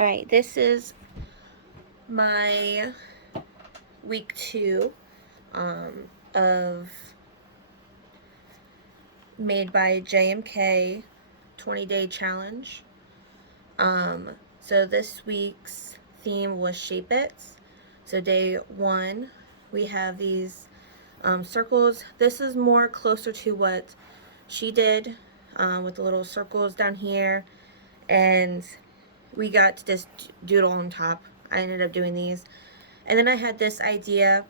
Alright, this is my week 2 of Made by JMK 20-day challenge. So this week's theme was Shape It. So day 1, we have these circles. This is more closer to what she did with the little circles down here. And we got this doodle on top. I ended up doing these. And then I had this idea,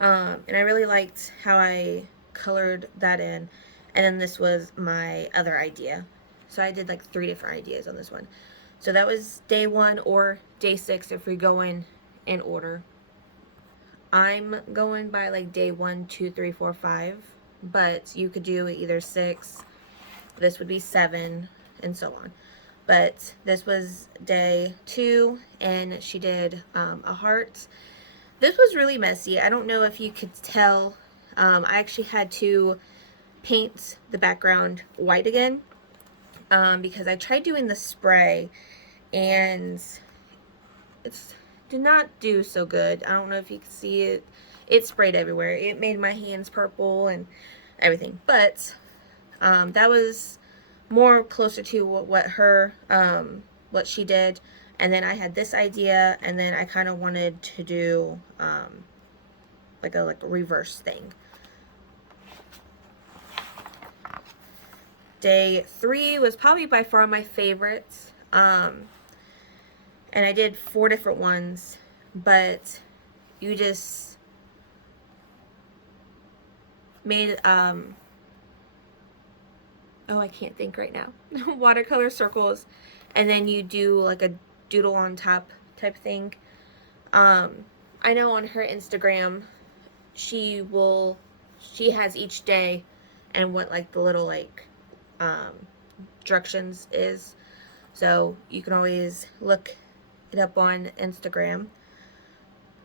and I really liked how I colored that in. And then this was my other idea. So I did like 3 different ideas on this one. So that was day 1 or day 6 if we go in order. I'm going by like day 1, 2, 3, 4, 5. But you could do either 6. This would be 7, and so on. But this was day 2, and she did a heart. This was really messy. I don't know if you could tell. I actually had to paint the background white again because I tried doing the spray, and it did not do so good. I don't know if you can see it. It sprayed everywhere. It made my hands purple and everything. But that was more closer to what she did. And then I had this idea, and then I kind of wanted to do like a reverse thing. Day 3 was probably by far my favorite, and I did 4 different ones, but you just made oh, I can't think right now. Watercolor circles, and then you do like a doodle on top type thing. I know on her Instagram, she has each day and what like the little directions is. So you can always look it up on Instagram.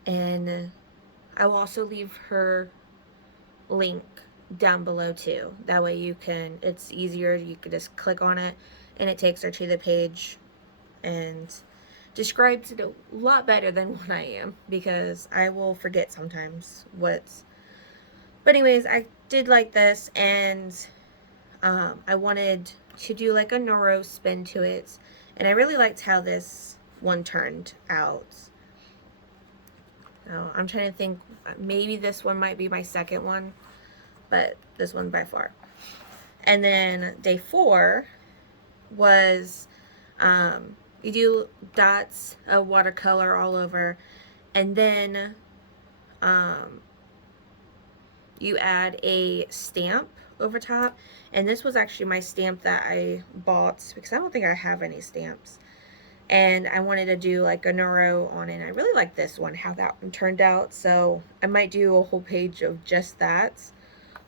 And I will also leave her link down below too. That way it's easier. You could just click on it and it takes her to the page and describes it a lot better than what I am, because I will forget sometimes what's. But anyways, I did like this, and I wanted to do like a neuro spin to it, and I really liked how this one turned out. So I'm trying to think, maybe this one might be my second one, but this one by far. And then day 4 was you do dots of watercolor all over, and then you add a stamp over top. And this was actually my stamp that I bought because I don't think I have any stamps. And I wanted to do like a neuro on it. And I really like this one, how that one turned out. So I might do a whole page of just that.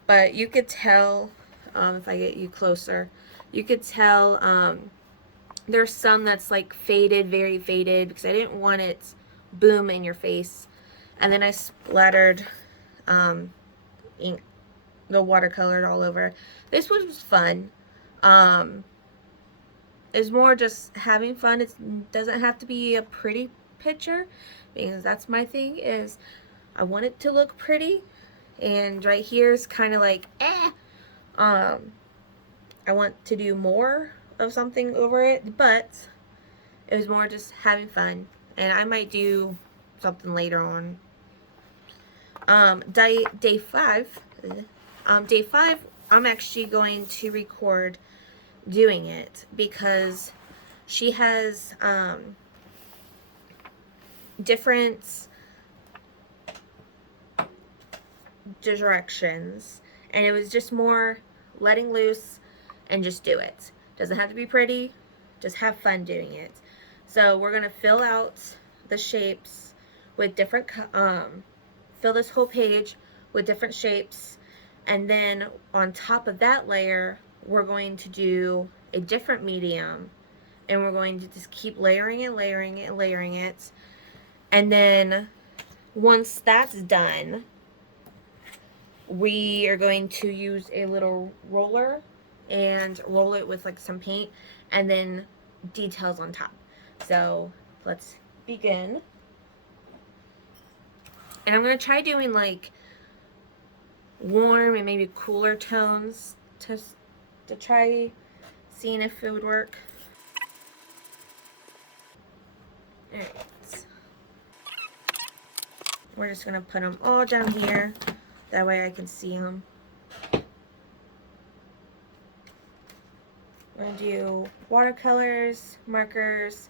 But you could tell, if I get you closer, you could tell there's some that's like faded, very faded, because I didn't want it boom in your face. And then I splattered ink, the watercolor all over. This was fun. It's more just having fun. It doesn't have to be a pretty picture, because that's my thing, is I want it to look pretty. And right here is kind of like I want to do more of something over it, but it was more just having fun. And I might do something later on. Day 5, I'm actually going to record doing it, because she has different directions, and it was just more letting loose and just do it. Doesn't have to be pretty, just have fun doing it. So we're gonna fill out the shapes with different fill this whole page with different shapes, and then on top of that layer we're going to do a different medium, and we're going to just keep layering it, layering it, layering it. And then once that's done, we are going to use a little roller and roll it with like some paint, and then details on top. So let's begin. And I'm going to try doing like warm and maybe cooler tones to try seeing if it would work. Alright. We're just going to put them all down here. That way I can see them. We're going to do watercolors, markers,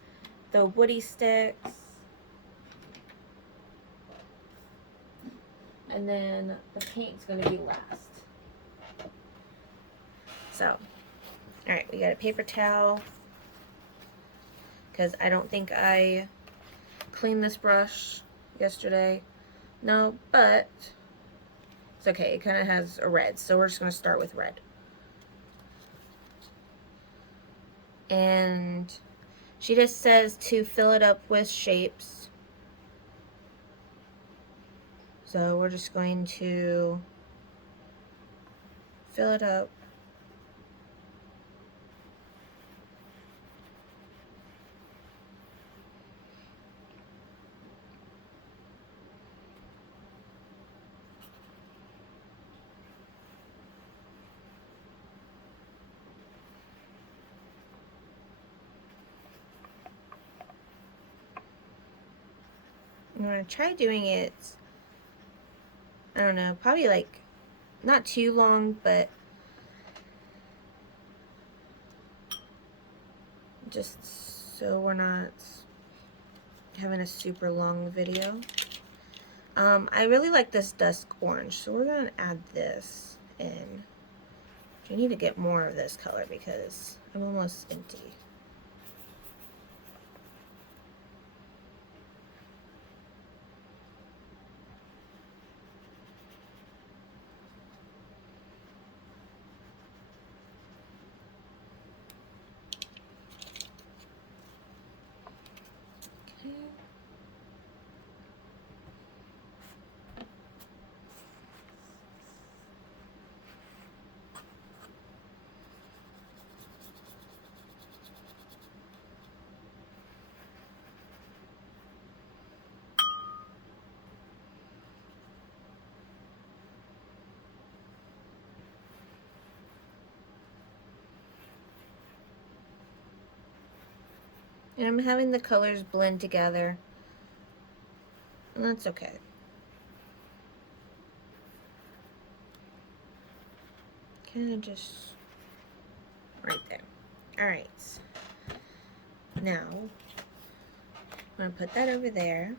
the woody sticks, and then the paint's going to be last. So, alright, we got a paper towel, because I don't think I cleaned this brush yesterday. No, but it's okay. It kind of has a red, so we're just going to start with red. And she just says to fill it up with shapes. So we're just going to fill it up. I'm going to try doing it, I don't know, probably like not too long, but just so we're not having a super long video. I really like this dusk orange, so we're going to add this in. I need to get more of this color because I'm almost empty. And I'm having the colors blend together. And that's okay. Kind of just right there. Alright. Now, I'm going to put that over there.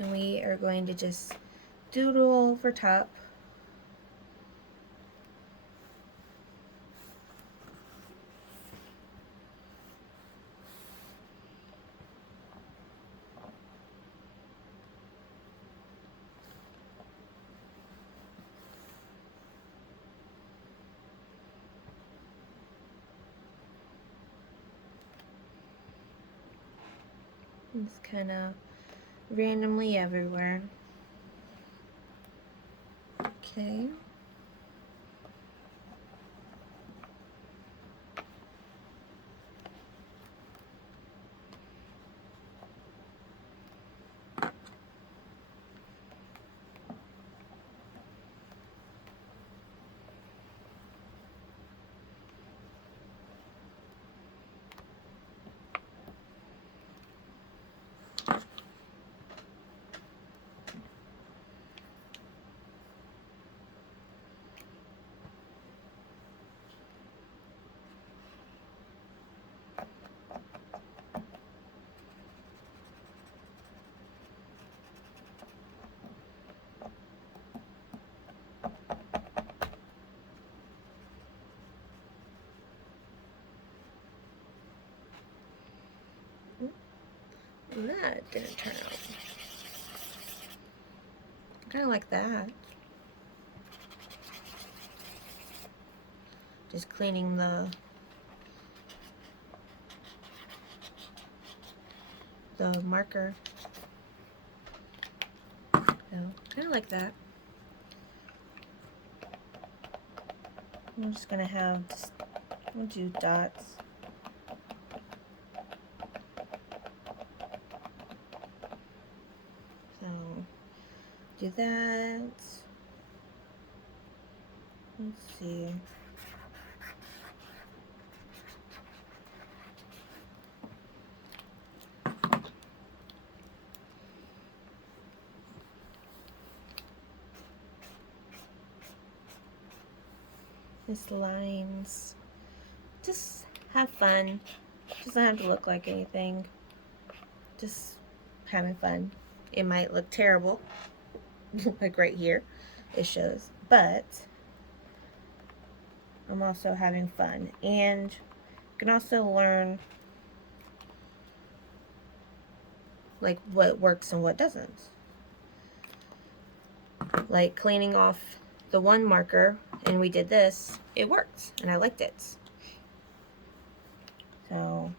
And we are going to just doodle over top. It's kind of randomly everywhere. Okay. That didn't turn out. Kind of like that. Just cleaning the marker. So, kind of like that. I'm just gonna have, we'll do dots. do that. Let's see. These lines. Just have fun. Doesn't have to look like anything. Just having fun. It might look terrible, like right here, it shows, but I'm also having fun, and you can also learn like what works and what doesn't. Like cleaning off the one marker, and we did this, it worked, and I liked it. So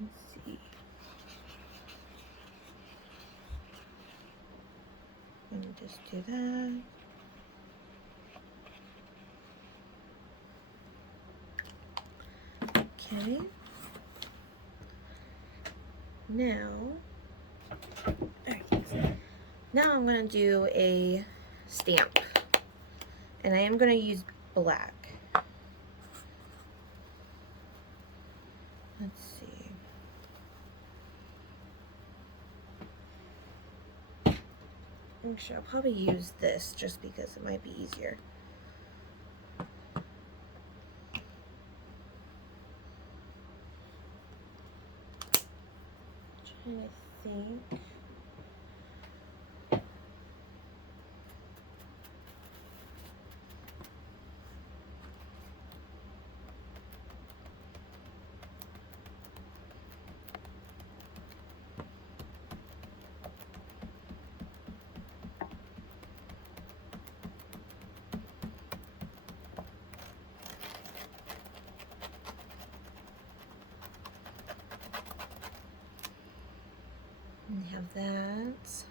let's see. Let me just do that. Okay. Now, now I'm going to do a stamp, and I am going to use black. Let's see. Actually, I'll probably use this just because it might be easier. Trying to think. And have that,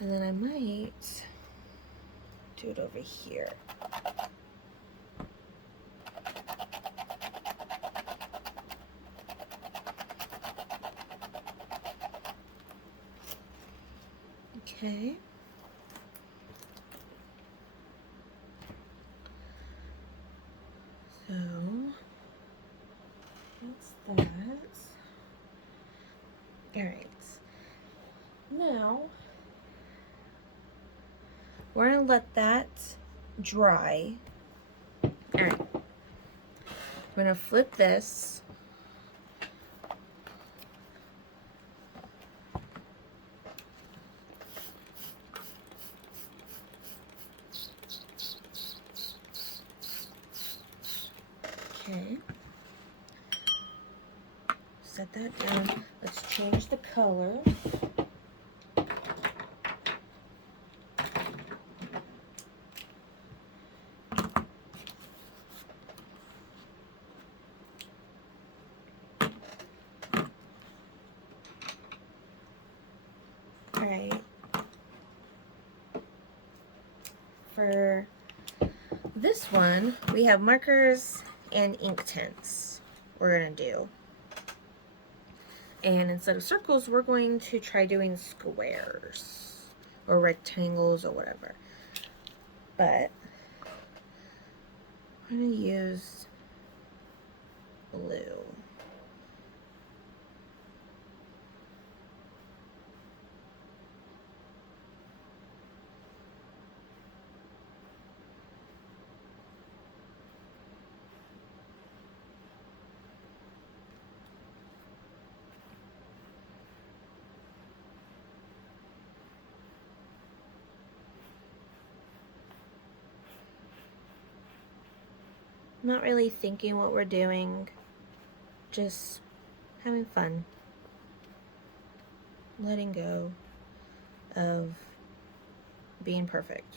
and then I might do it over here. Okay. So that's that. All right. Now we're gonna let that dry. All right. We're gonna flip this. Okay. Set that down. Let's change the color. All right. For this one, we have markers and ink tints we're gonna do. And instead of circles, we're going to try doing squares or rectangles or whatever. But I'm going to use blue. Not really thinking what we're doing, just having fun, letting go of being perfect.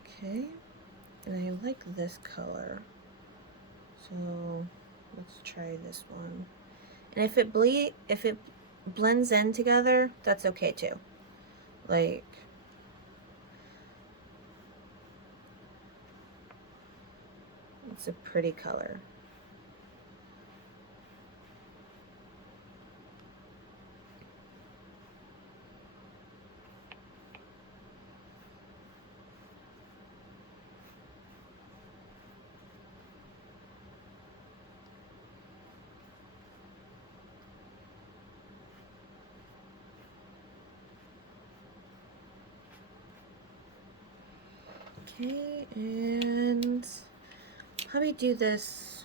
Okay, and I like this color, so let's try this one. And if it blends in together, that's okay too. Like, it's a pretty color. Okay, and probably do this,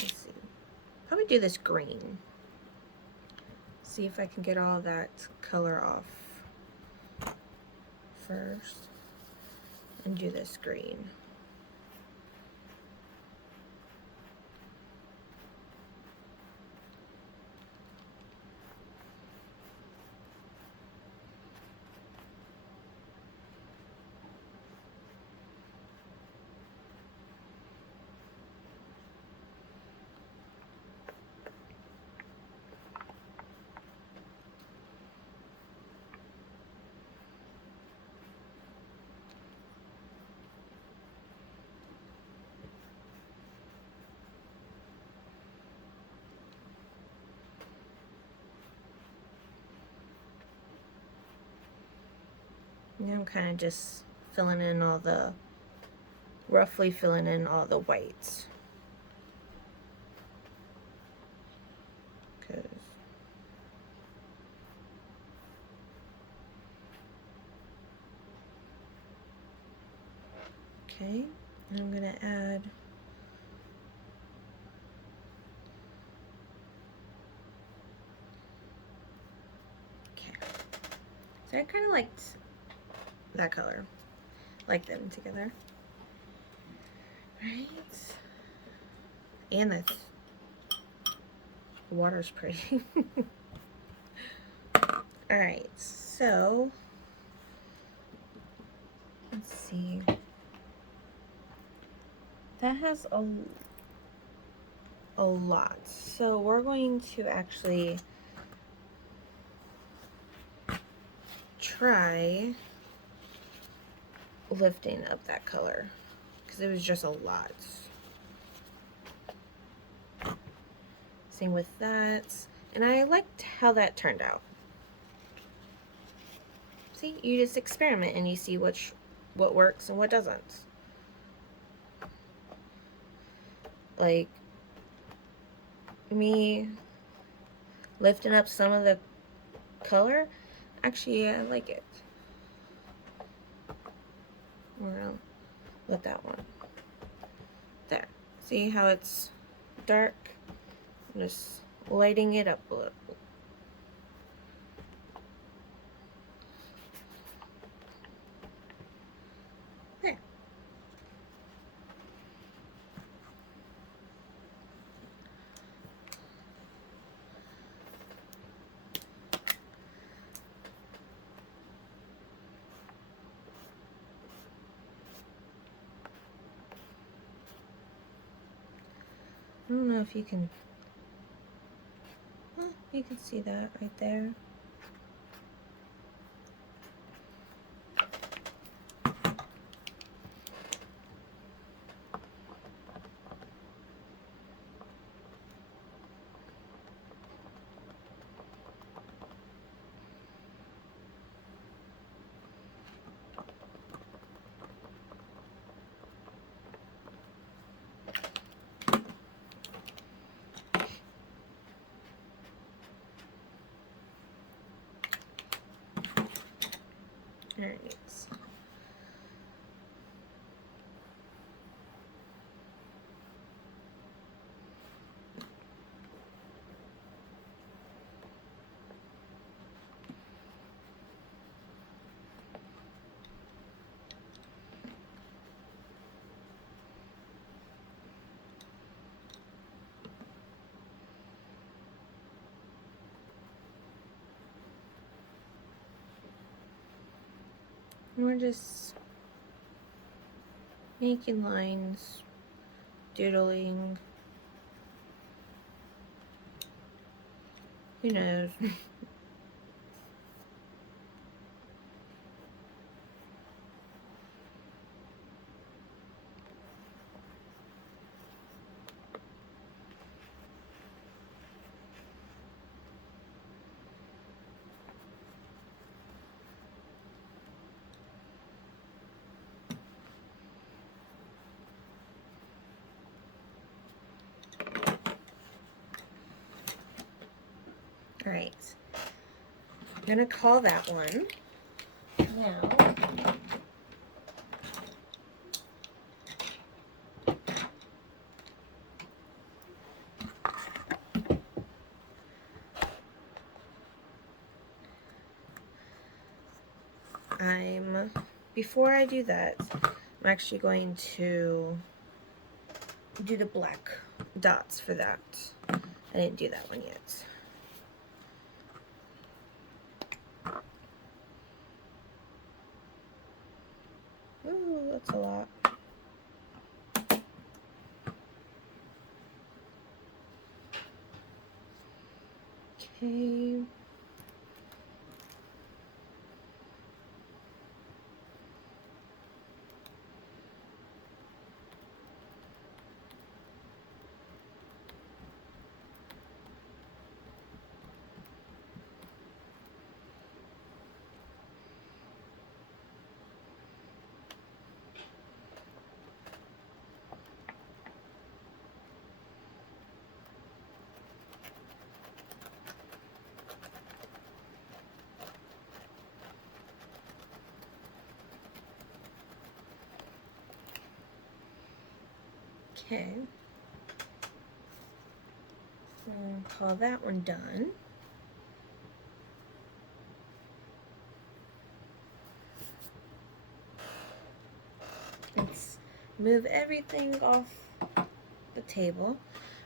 let's see, probably do this green. See if I can get all that color off first, and do this green. Now I'm kind of just filling in all the, roughly filling in all the whites. Okay, and I'm gonna add so I kind of liked that color, like them together, right? And the water's pretty. All right, so let's see. That has a lot. So we're going to actually try lifting up that color because it was just a lot. Same with that. And I liked how that turned out. See, you just experiment and you see what works and what doesn't. Like me lifting up some of the color, actually I like it. We're gonna let that one there. See how it's dark? I'm just lighting it up a little. There. I don't know if you can, well, you can see that right there. Alright. We're just making lines, doodling. Who knows? Alright, I'm gonna call that one. Now, before I do that, I'm actually going to do the black dots for that. I didn't do that one yet. Ooh, that's a lot. Okay. Okay. So call that one done. Let's move everything off the table.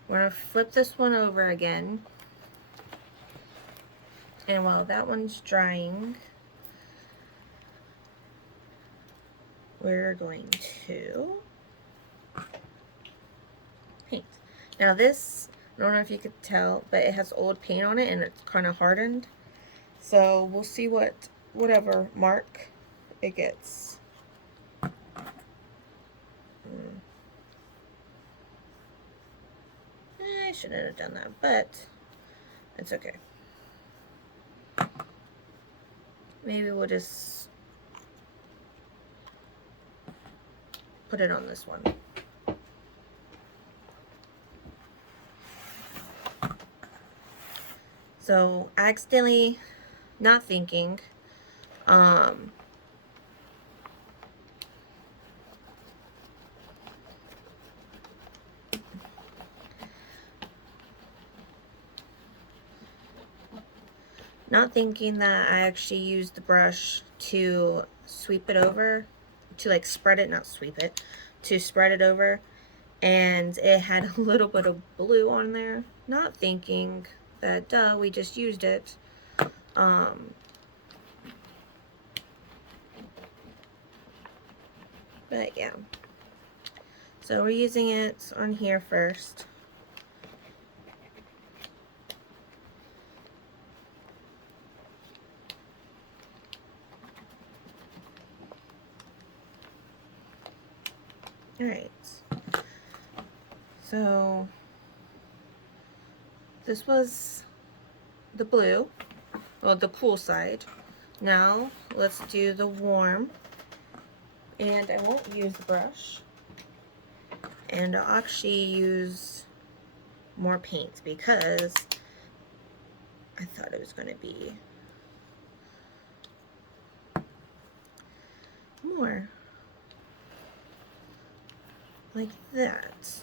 We're going to flip this one over again. And while that one's drying, we're going to paint. Now this, I don't know if you could tell, but it has old paint on it and it's kind of hardened. So we'll see whatever mark it gets. I shouldn't have done that, but it's okay. Maybe we'll just put it on this one. So accidentally, not thinking, not thinking that I actually used the brush to sweep it over, to like spread it, not sweep it, to spread it over, and it had a little bit of blue on there. Not thinking that, duh, we just used it. But yeah. So we're using it on here first. Alright. So this was the blue, well, the cool side. Now let's do the warm. And I won't use the brush. And I'll actually use more paint because I thought it was going to be more like that.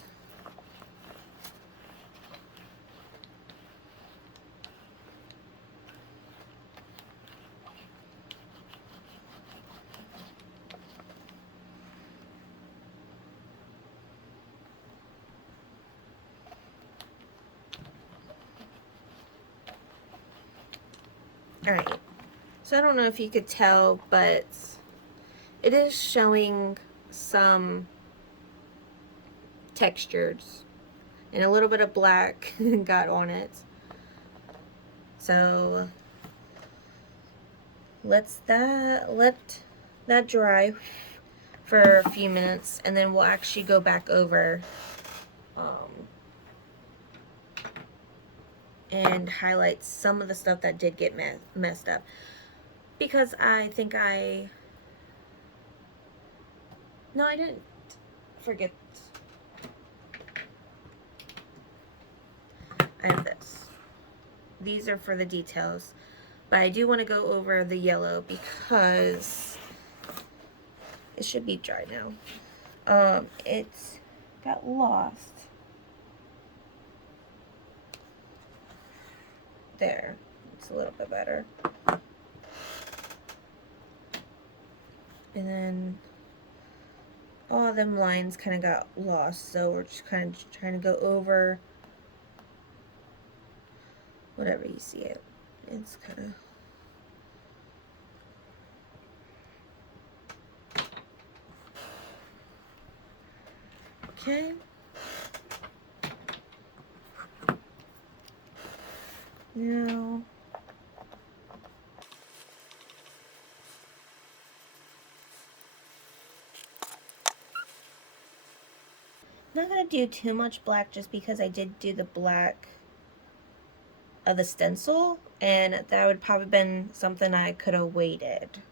Alright, so I don't know if you could tell, but it is showing some textures and a little bit of black got on it. So let that dry for a few minutes, and then we'll actually go back over and highlight some of the stuff that did get messed up, because I think I didn't forget. I have this. These are for the details, but I do want to go over the yellow because it should be dry now. It got lost. There, it's a little bit better. And then all them lines kind of got lost, so we're just kind of trying to go over whatever you see it. It's kind of okay. Now I'm not gonna do too much black just because I did do the black of the stencil, and that would probably been something I could have waited.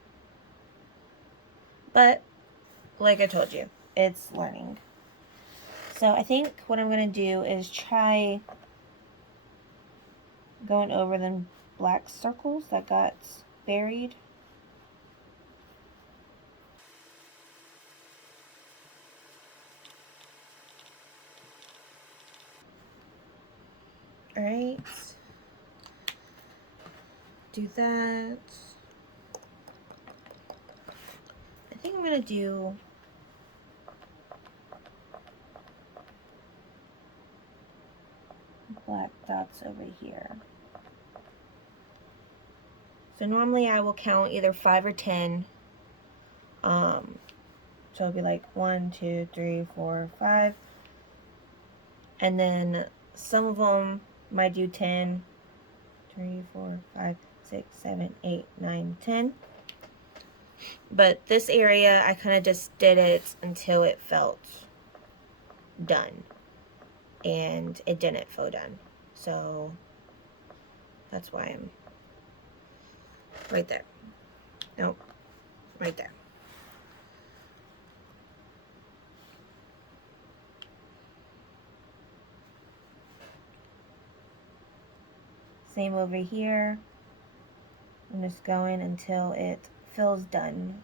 But like I told you, it's learning. So I think what I'm gonna do is try going over them black circles that got buried. Alright. Do that. I think I'm gonna do black dots over here. So normally I will count either 5 or 10. So it'll be like 1, 2, 3, 4, 5. And then some of them might do 10, 3, 4, 5, 6, 7, 8, 9, 10. But this area, I kind of just did it until it felt done. And it didn't feel done. So that's why I'm right there. Nope, right there. Same over here. I'm just going until it feels done.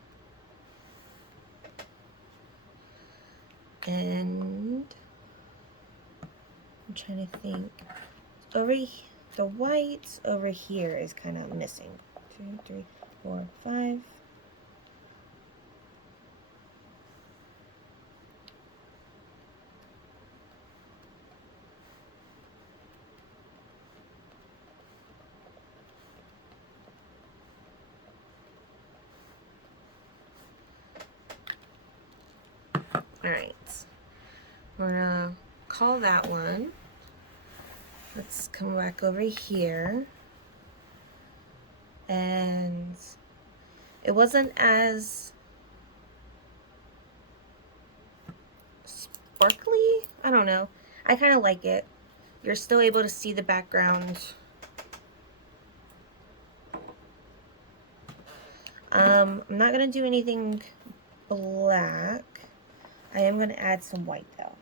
And I'm trying to think. The whites over here is kind of missing. 2, 3, 4, 5. Alright, we're gonna call that one. Let's come back over here. And it wasn't as sparkly. I don't know. I kind of like it. You're still able to see the background. I'm not gonna do anything black. I am gonna add some white though.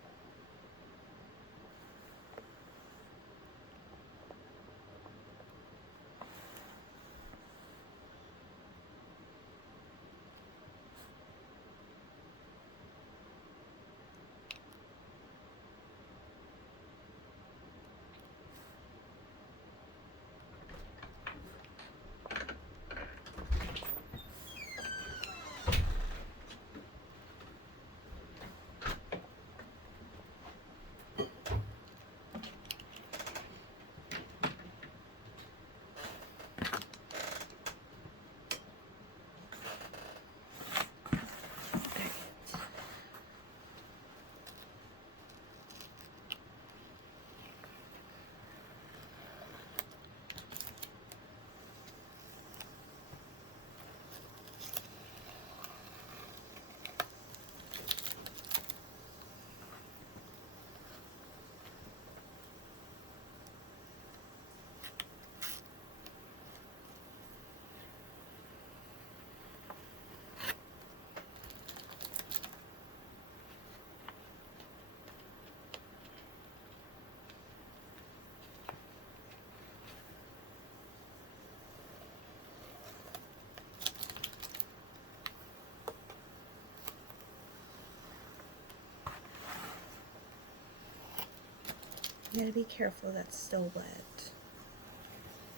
You gotta be careful that's still wet,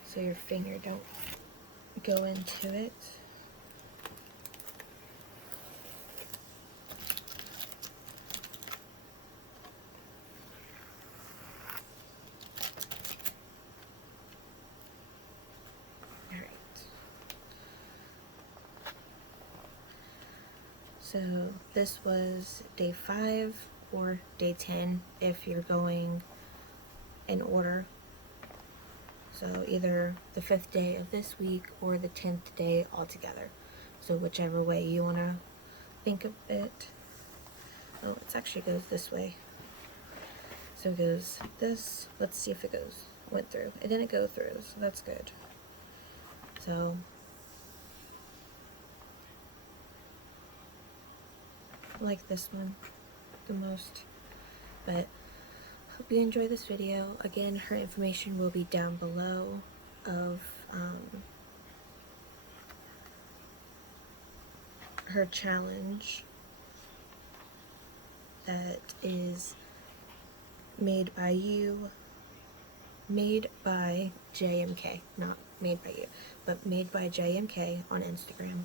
so your finger don't go into it. So this was day 5 or day 10 if you're going in order. So either the 5th day of this week or the 10th day altogether. So whichever way you want to think of it. Oh, it actually goes this way. So it goes this. Let's see if it went through. It didn't go through, so that's good. So I like this one the most. But hope you enjoy this video. Again, her information will be down below of her challenge that is made by JMK, not made by you, but made by JMK on Instagram.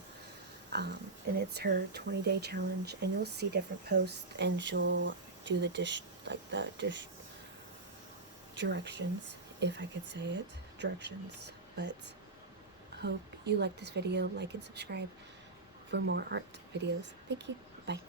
And it's her 20-day challenge, and you'll see different posts, and she'll do the dish directions, if I could say it, directions. But hope you like this video. Like and subscribe for more art videos. Thank you. Bye.